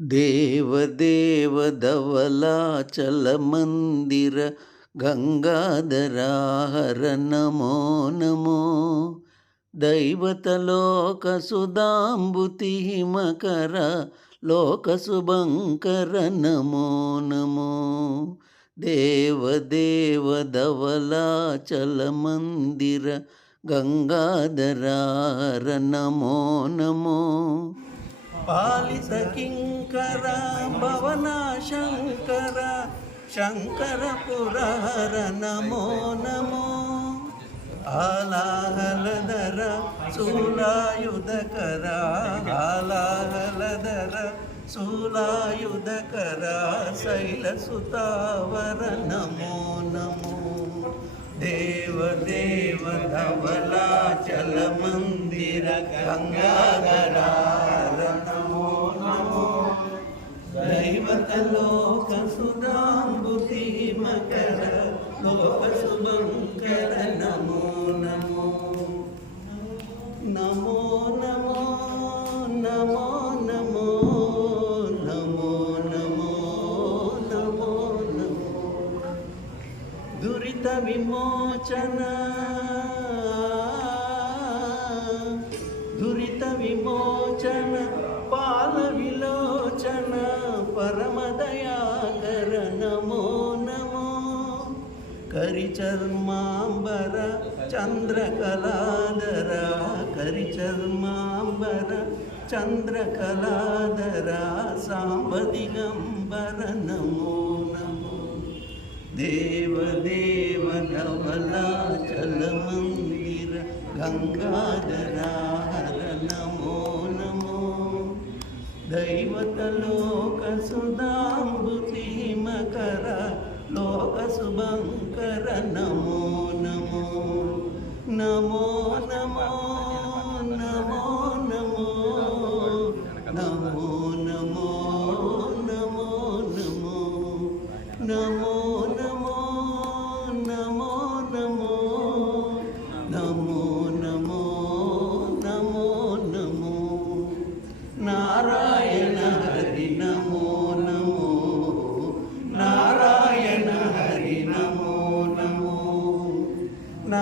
देवदेवधवलाचलमन्दिर गङ्गाधराहर नमो नमो दैवतलोकसुदाम्बुतिहिमकर लोकसुभङ्कर नमो नमो देवदेवधवलाचलमन्दिर गङ्गाधराहर नमो नमो పాలిత కింకర భవన శంకర శంకర పురార నమో నమో. ఆలాహలధర శూలాయుధకర ఆలాహలధర శూలాయుధకర శైలసుతావర నమో నమో. దేవ దేవ దైవత లోక సుధాంబుతి మకర లోక శుభంకర నమో నమో నమో నమో నమో నమో నమో నమో కరిచర్మాంబర చంద్రకళాధర కరిచర్మాంబర చంద్రకళాధర సాంబదిగంబర నమో నమో. దేవదేవ దేవ ధవలాచల మందిర గంగాధరాహర నమో నమో. దైవతలోక సుధాంబుతి మకర లోక శుభంకర నమో నమో నమో నమో నమో నమో నమో నమో నమో నమో నమో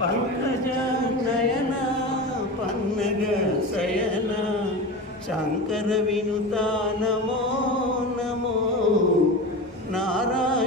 పంకజ నయన పన్నగ శయన శంకర వినుత నమో నమో. నారాయణ